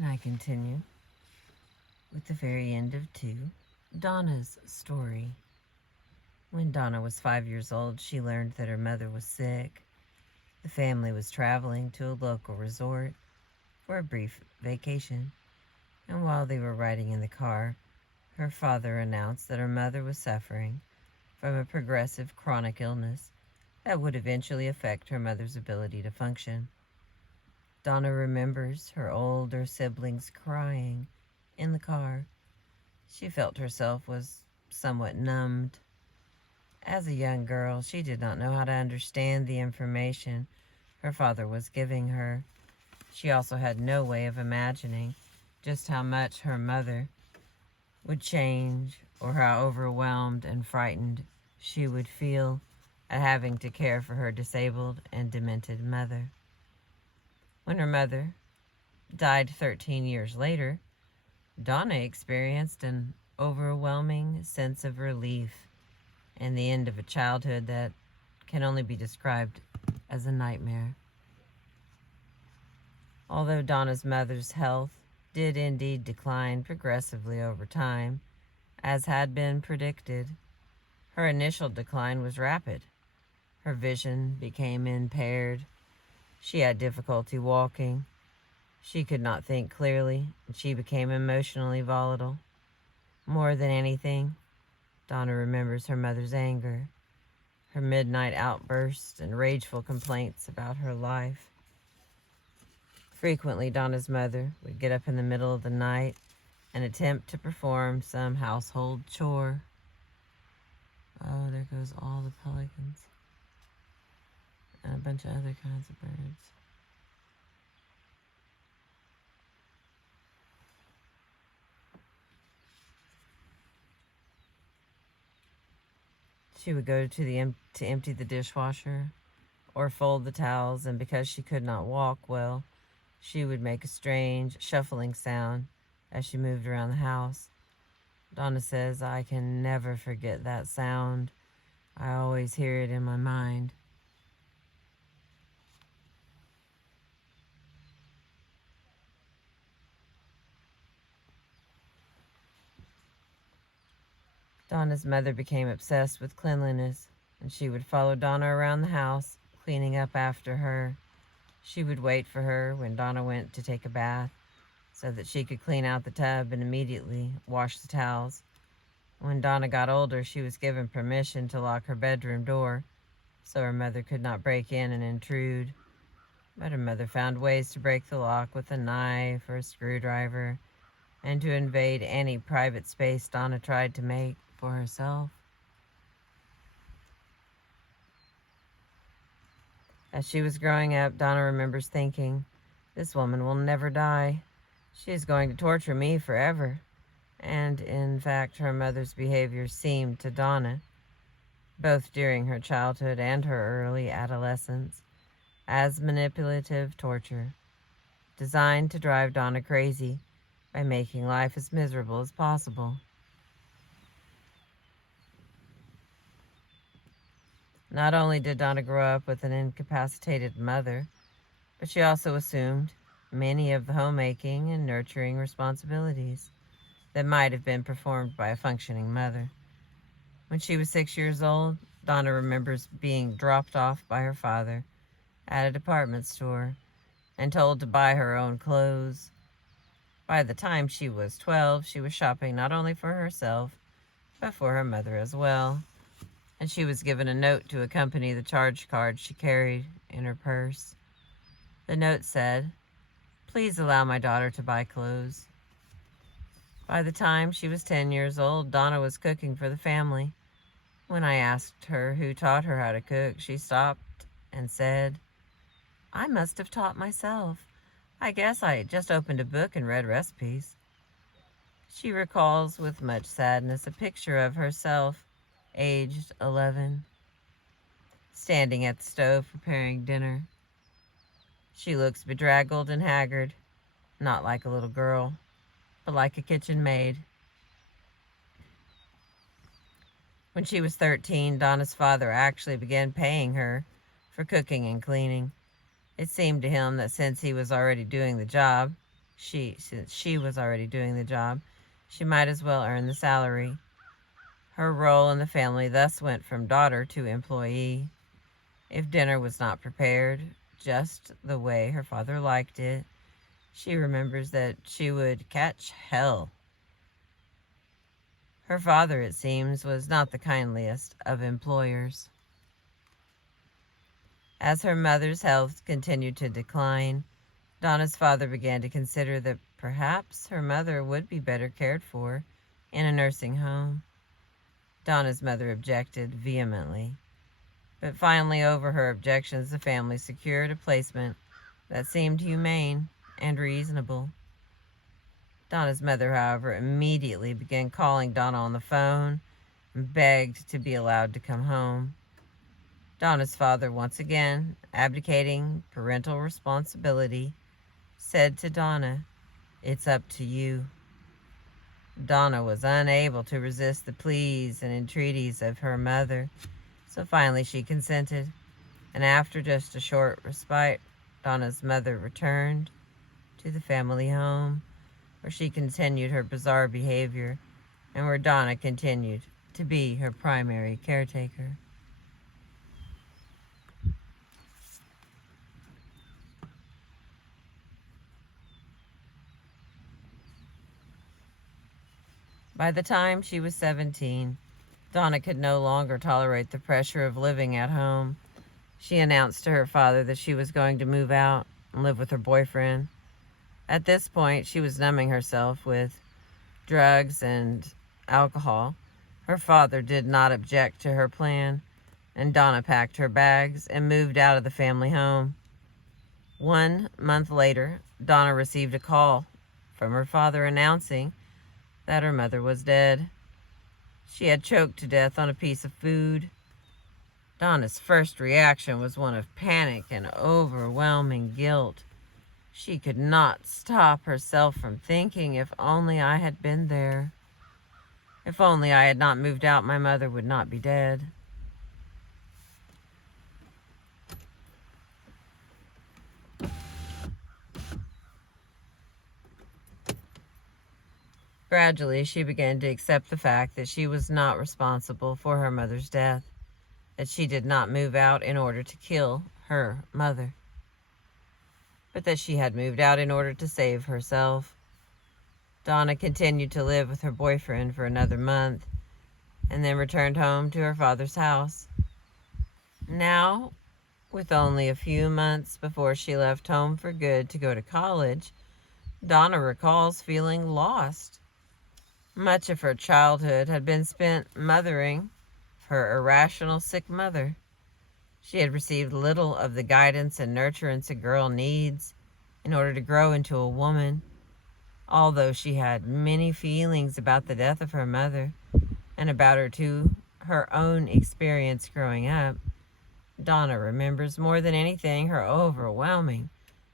And I continue with the very end of 2, Donna's story. When Donna was 5 years old, she learned that her mother was sick. The family was traveling to a local resort for a brief vacation, and while they were riding in the car, her father announced that her mother was suffering from a progressive chronic illness that would eventually affect her mother's ability to function. Donna remembers her older siblings crying in the car. She felt herself was somewhat numbed. As a young girl, she did not know how to understand the information her father was giving her. She also had no way of imagining just how much her mother would change or how overwhelmed and frightened she would feel at having to care for her disabled and demented mother. When her mother died 13 years later, Donna experienced an overwhelming sense of relief and the end of a childhood that can only be described as a nightmare. Although Donna's mother's health did indeed decline progressively over time, as had been predicted, her initial decline was rapid. Her vision became impaired. She had difficulty walking. She could not think clearly, and she became emotionally volatile. More than anything, Donna remembers her mother's anger, her midnight outbursts and rageful complaints about her life. Frequently, Donna's mother would get up in the middle of the night and attempt to perform some household chore. Oh, there goes all the pelicans and a bunch of other kinds of birds. She would go to empty the dishwasher or fold the towels, and because she could not walk well, she would make a strange shuffling sound as she moved around the house. Donna says, "I can never forget that sound. I always hear it in my mind." Donna's mother became obsessed with cleanliness, and she would follow Donna around the house, cleaning up after her. She would wait for her when Donna went to take a bath so that she could clean out the tub and immediately wash the towels. When Donna got older, she was given permission to lock her bedroom door so her mother could not break in and intrude. But her mother found ways to break the lock with a knife or a screwdriver and to invade any private space Donna tried to make for herself. As she was growing up, Donna remembers thinking, "This woman will never die. She is going to torture me forever." And in fact, her mother's behavior seemed to Donna, both during her childhood and her early adolescence, as manipulative torture, designed to drive Donna crazy by making life as miserable as possible. Not only did Donna grow up with an incapacitated mother, but she also assumed many of the homemaking and nurturing responsibilities that might have been performed by a functioning mother. When she was 6 years old, Donna remembers being dropped off by her father at a department store and told to buy her own clothes. By the time she was 12, she was shopping not only for herself, but for her mother as well, and she was given a note to accompany the charge card she carried in her purse. The note said, "Please allow my daughter to buy clothes." By the time she was 10 years old, Donna was cooking for the family. When I asked her who taught her how to cook, she stopped and said, "I must have taught myself. I guess I just opened a book and read recipes." She recalls with much sadness a picture of herself, aged 11, standing at the stove preparing dinner. She looks bedraggled and haggard, not like a little girl, but like a kitchen maid. When she was 13, Donna's father actually began paying her for cooking and cleaning. It seemed to him that since he was already doing the job, Since she was already doing the job, she might as well earn the salary. Her role in the family thus went from daughter to employee. If dinner was not prepared just the way her father liked it, she remembers that she would catch hell. Her father, it seems, was not the kindliest of employers. As her mother's health continued to decline, Donna's father began to consider that perhaps her mother would be better cared for in a nursing home. Donna's mother objected vehemently, but finally, over her objections, the family secured a placement that seemed humane and reasonable. Donna's mother, however, immediately began calling Donna on the phone and begged to be allowed to come home. Donna's father, once again abdicating parental responsibility, said to Donna, "It's up to you." Donna was unable to resist the pleas and entreaties of her mother, so finally she consented, and after just a short respite, Donna's mother returned to the family home, where she continued her bizarre behavior and where Donna continued to be her primary caretaker. By the time she was 17, Donna could no longer tolerate the pressure of living at home. She announced to her father that she was going to move out and live with her boyfriend. At this point, she was numbing herself with drugs and alcohol. Her father did not object to her plan, and Donna packed her bags and moved out of the family home. 1 month later, Donna received a call from her father announcing that her mother was dead. She had choked to death on a piece of food. Donna's first reaction was one of panic and overwhelming guilt. She could not stop herself from thinking, if only I had been there. If only I had not moved out, my mother would not be dead. Gradually, she began to accept the fact that she was not responsible for her mother's death, that she did not move out in order to kill her mother, but that she had moved out in order to save herself. Donna continued to live with her boyfriend for another month and then returned home to her father's house. Now, with only a few months before she left home for good to go to college, Donna recalls feeling lost. Much of her childhood had been spent mothering her irrational, sick mother. She had received little of the guidance and nurturance a girl needs in order to grow into a woman. Although she had many feelings about the death of her mother and about her own experience growing up, Donna remembers more than anything her overwhelming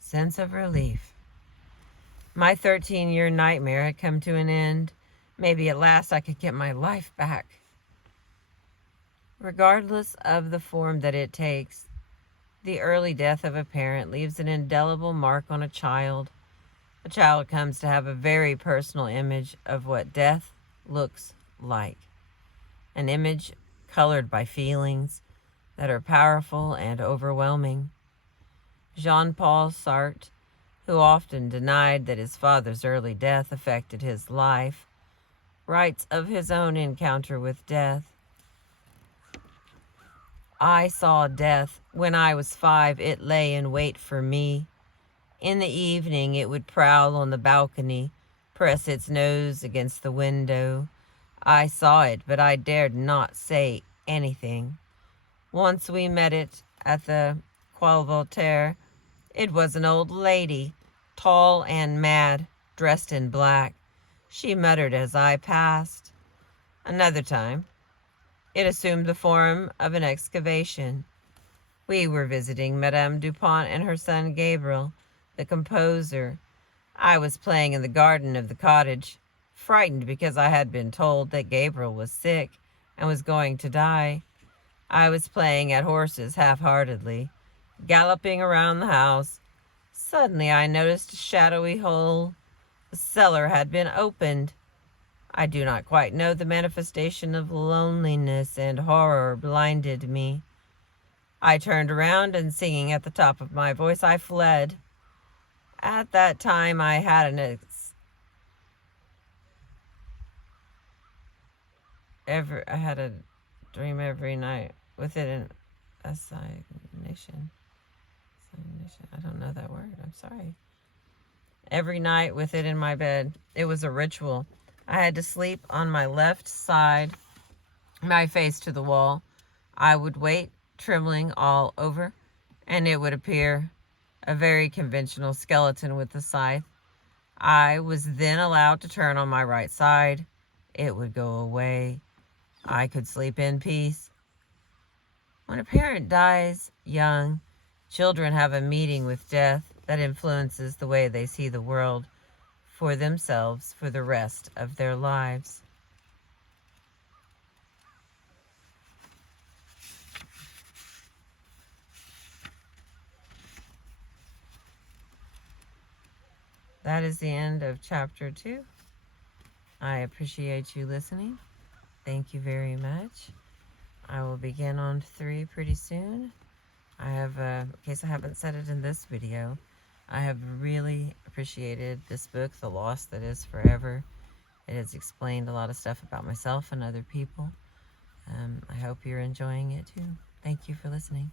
sense of relief. My 13-year nightmare had come to an end. Maybe at last I could get my life back. Regardless of the form that it takes, the early death of a parent leaves an indelible mark on a child. A child comes to have a very personal image of what death looks like. An image colored by feelings that are powerful and overwhelming. Jean-Paul Sartre, who often denied that his father's early death affected his life, writes of his own encounter with death. "I saw death when I was 5. It lay in wait for me. In the evening it would prowl on the balcony, press its nose against the window. I saw it, but I dared not say anything. Once we met it at the Quai Voltaire. It was an old lady, tall and mad, dressed in black. She muttered as I passed. Another time, it assumed the form of an excavation. We were visiting Madame Dupont and her son Gabriel, the composer. I was playing in the garden of the cottage, frightened because I had been told that Gabriel was sick and was going to die. I was playing at horses half-heartedly, galloping around the house. Suddenly I noticed a shadowy hole cellar had been opened. I do not quite know, the manifestation of loneliness and horror blinded me. I turned around and, singing at the top of my voice, I fled. At that time, I had a dream every night with it in assignation. I don't know that word. I'm sorry. Every night with it in my bed. It was a ritual. I had to sleep on my left side, my face to the wall. I would wait, trembling all over, and it would appear, a very conventional skeleton with a scythe. I was then allowed to turn on my right side. It would go away. I could sleep in peace. When a parent dies young, children have a meeting with death that influences the way they see the world for themselves for the rest of their lives. That is the end of chapter 2. I appreciate you listening. Thank you very much. I will begin on 3 pretty soon. I have, in case I haven't said it in this video, I have really appreciated this book, The Loss That Is Forever. It has explained a lot of stuff about myself and other people. I hope you're enjoying it too. Thank you for listening.